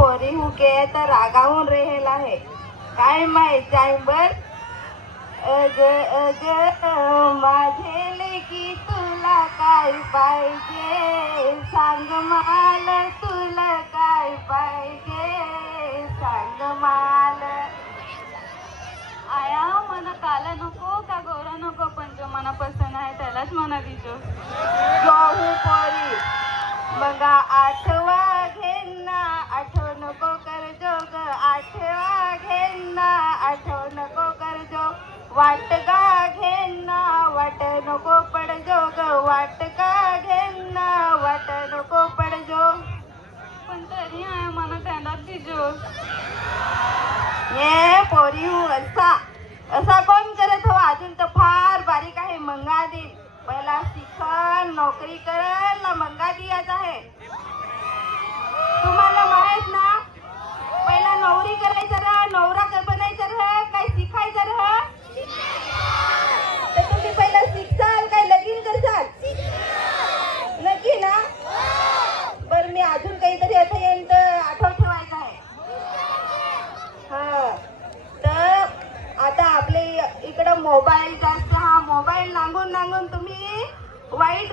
के तर रागावून रेहेल आहे. काय माहीत चांबर अग अग माझे लेकी तुला काय पाहिजे? सांग माल तुला काय पाहिजे? सांग माल. आया मला काला नको का गोरा नको? पण जो मना पसंत आहे त्यालाच मना दिजो गहू पोरी. बघा आठवा ये पोरी हूँ असा असा कोण करत हवा अजून तर फार बारीक आहे मंगा देईल पहिला शिकन नोकरी करेल ना मग दियाच आहे तुम्हाला माहीत ना पहिला नोकरी करायचं रह नवरा क- बनायचं रह काय शिकायचं रह तर तुम्ही पहिला शिकसाल काय लगीन करसाल नक्की ना बरं मी अजून काहीतरी असं येईन तर आठवण ठेवायचं आहे हा तर आता आपले इकडं मोबाईल जास्त हा मोबाईल नांगून नांगून तुम्ही वाईट